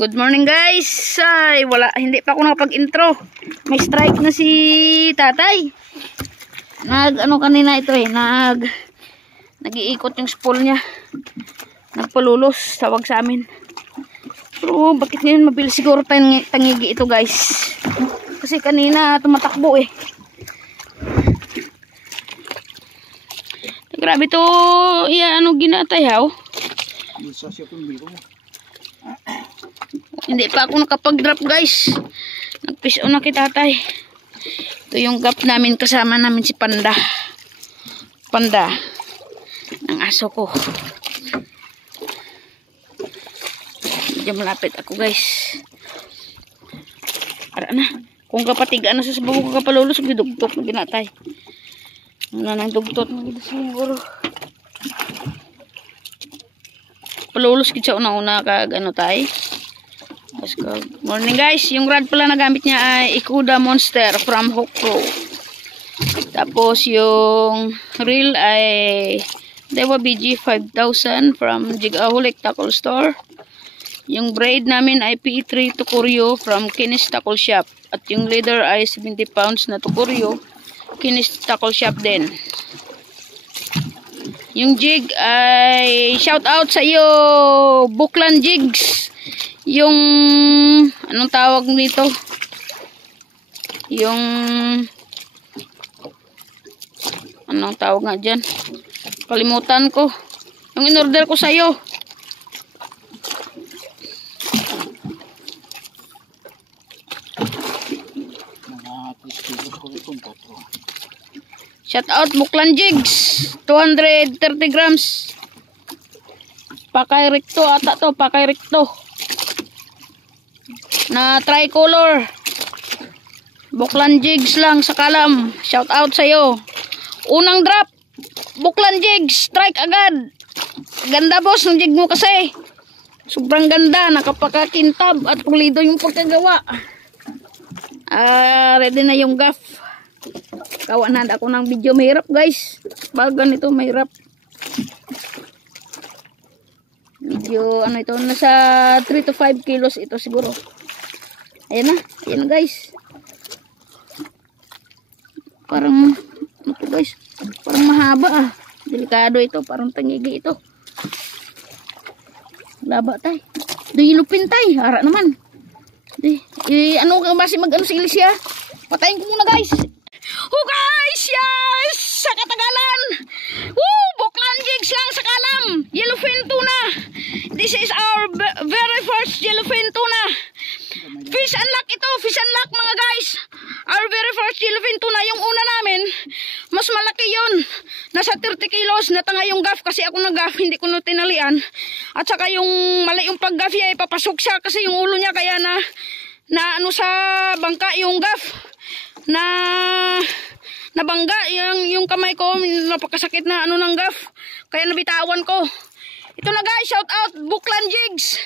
Good morning guys. Ay, hindi pa ako nakapag-intro. May strike na si tatay. Kanina ito nag-iikot yung spool niya. Nagpalulos, tawag sa amin. Pero bakit ngayon mabilis siguro tangigi ito guys? Kasi kanina tumatakbo eh. Grabe to, ginatay haw. Hindi pa ako nakapag-drop guys. Nagpiso na kita tatay. Ito yung gap namin, kasama namin si Panda. Panda ng aso ko. Medyo malapit ako guys. Para na. Kung kapatigaan na sa sabaw ko kapalulus, gidugtok na ginatay. Wala nang dugtot na gito siguro. Palulus kita una-una kag tay. Let's go. Morning guys, yung rod pala na gamit niya ay Ikuda Monster from Hokro. Tapos yung reel ay Dewa BG 5000 from Jigaholic Tackle Store. Yung braid namin ay PE3 Tokurio from Kinis Tackle Shop. At yung leather ay 70 pounds na Tokurio, Kinis Tackle Shop din. Yung jig ay shout out sa iyo, Buklan Jigs. Yung anong tawag nito? Yung anong tawag nga dyan? Kalimutan ko. Yung in-order ko sa iyo. Shout out Buklan Jigs. 230 grams. Pakay Recto ata to, Pakay Recto. Na tricolor. Buklan Jigs lang sa kalam. Shout out sa iyo. Unang drop, Buklan Jigs, strike agad. Ganda boss ng jig mo kasi. Sobrang ganda, nakapakakintab at pulido yung pagkagawa. Ready na yung gaff. Kawanan ako ng video, mahirap guys. Baga nito mahirap. Medyo ito, nasa 3 to 5 kilos ito siguro. Ayan na guys. Parang ito guys, parang mahaba delikado ito, parang tangigi ito. Laba tay. Dilupin tay, hara naman. Kasi mag-ano sa ilisya. Patayin ko muna guys. Oh guys, yes! Sa katagalan. Buklan Jigs lang sa kalam. Yellowfin tuna. This is our very first yellowfin tuna. Fish unlock ito, fish unlock mga guys. Our very first yellowfin tuna. Yung una namin, mas malaki yun. Nasa 30 kilos. Natanga yung gaff kasi ako nag-gaff, hindi ko na tinalian. At saka yung mali yung pag-gaff niya, ipapasok siya kasi yung ulo niya kaya na sa bangka yung gaff. Nabangga yung kamay ko, napakasakit na ng gaff. Kaya nabitawan ko. Ito na guys, shout out Buklan Jigs.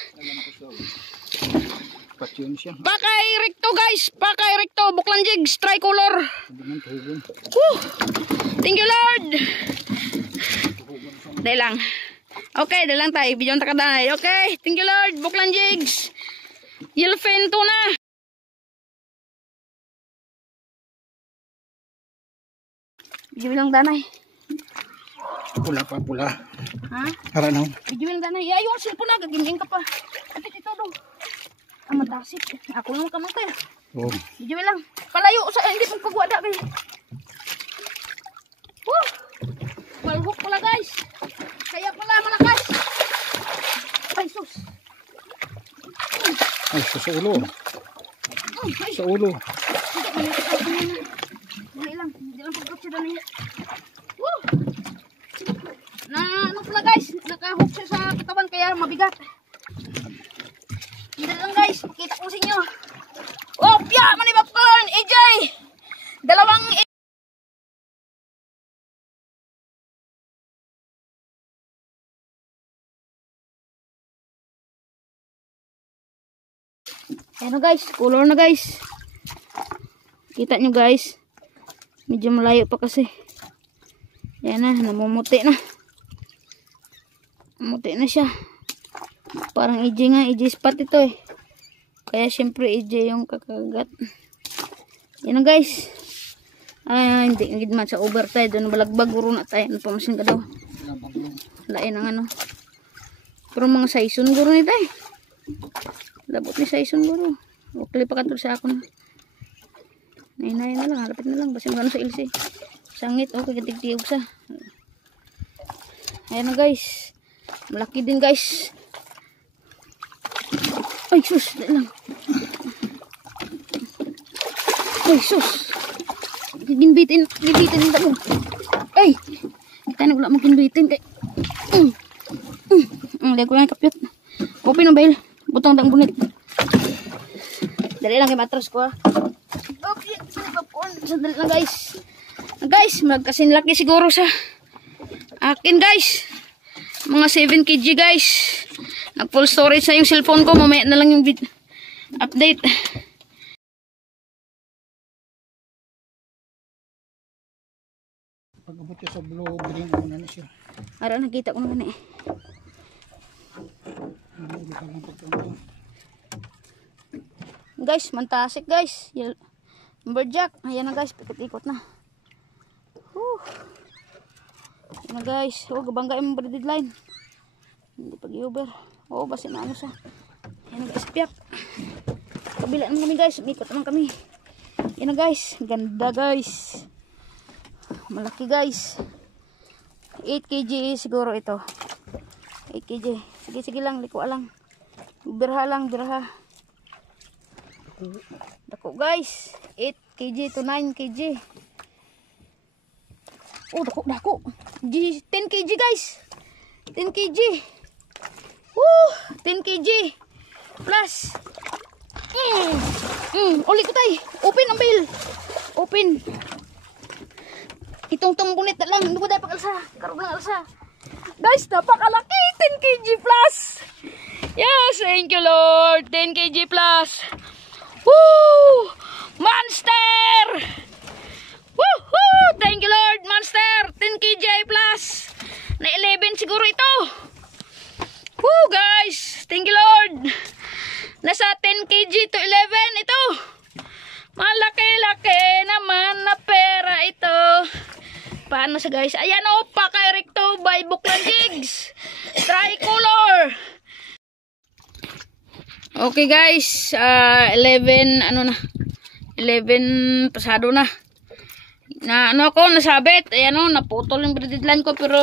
Pakay Recto guys, Pakay Recto, Buklan Jigs, tricolor. Thank you Lord. Dahil lang. Okay, dahil lang tayo, video na takaday. Okay, thank you Lord, Buklan Jigs. Yellowfin tuna. Video lang danay. Pula pa, pula. Ha? Hara na. Video lang danay. Ayaw ang cellphone na, gagiming ka pa. Kapit ito do. Matasit. Ako lang kamatay. Oh. Video lang. Palayo sa hindi pong pagwada kay. Balhook pala guys. Kaya pala malakas. Ay sus. Ay, sa ulo. Sa ulo. Hindi lang pagkakita niya. Ano pala guys, nakahook siya sa katawan kaya mabigat. Hindi lang guys, pakita ko sa inyo. Pya! Manibapon! AJ! Dalawang ayan guys, color na guys. Kita nyo guys. Medyo malayo pa kasi. Yan na, namumuti na. Namuti na siya. Parang EJ nga, EJ spot ito eh. Kaya syempre AJ yung kakagat. Yan na guys. Ay, hindi man sa overtime. Doon balagbag guro na tayo. Ano pa masin ka daw? Lain ang ano. Pero mga saison guro ni tayo. Labot ni saison guro. Okay pa katulad sa ako na. Nainay na lang. Harapit na lang. Basin gano'n sa ilsi. Sangit. Okay, katigtiyog sa. Ayan na guys. Malaki din guys. Ay sus. Dali lang. Ay sus. Ginbitin yung tabo. Ay! Kita na wala mo ginbitin. Hindi ko lang kapyot. Open ang bail. Butang tang bunit. Dali lang kay matras ko ha. Okay. Sandali lang guys. Guys, magkasinlaki siguro sa akin guys. Mga 7 kg guys. Nag full storage na yung cellphone ko. Mamaya na lang yung update. Pag-abot siya sa blue, bilhin ko na siya. Ara, nakita ko na gani. Guys, mantasik guys. Lumberjack. Ayan na guys, pikot-ikot na. Ayan na guys. Gabangga yung deadline. Hindi pag-i-over. Basi na ano sa. Ayan na guys, piyak. Kabila naman kami guys. Umikot naman kami. Ayan na guys. Ganda guys. Malaki guys. 8 kg siguro ito. 8 kg. Sige lang, liko lang. Birha lang, birha. Dako guys. 8 kg to 9 kg. Oh, dako. 10 kg guys. 10 kg. 10 kg. Plus. Uli ko tayo. Open ang bill. Open. Itong bunit na lang. Hindi ko tayo pag-alsa. Karog lang alsa. Guys, napakalaki. 10 kg plus. Yes, thank you Lord. 10 kg plus. Woo! Monster! Woohoo! Thank you Lord, monster. 10 kg plus. Na 11 siguro ito. Woo, guys. Thank you Lord. Nasa 10 kg to 11 ito. Malaki-laki naman na pera ito. Paano sa guys? Ayan o, paka-erecto by Buklan Jigs. Tricolor. Okay guys, 11 ano na? 11 pasado na. Ano ako nasabit. Ayan o, naputol yung deadline ko pero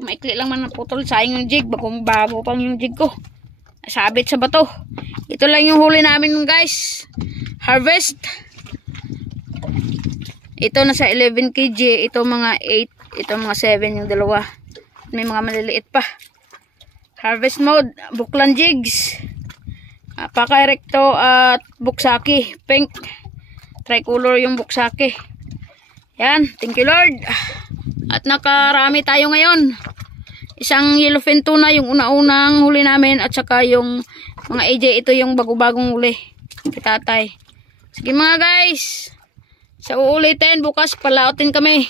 maikli lang man naputol. Sayang yung jig, bago pang yung jig ko. Nasabit sa bato. Ito lang yung huli namin guys. Harvest. Ito nasa 11 kg, ito mga 8, ito mga 7 yung dalawa. May mga maliliit pa. Harvest mode, Buklan Jigs. Paka-erecto at buksaki, pink. Tricolor yung buksaki. Yan, thank you Lord. At nakarami tayo ngayon. Isang yellowfin tuna yung una-unang huli namin at saka yung mga AJ, ito yung bago-bagong huli. Kitatay. Sige mga guys. Sa uulitin, bukas palautin kami.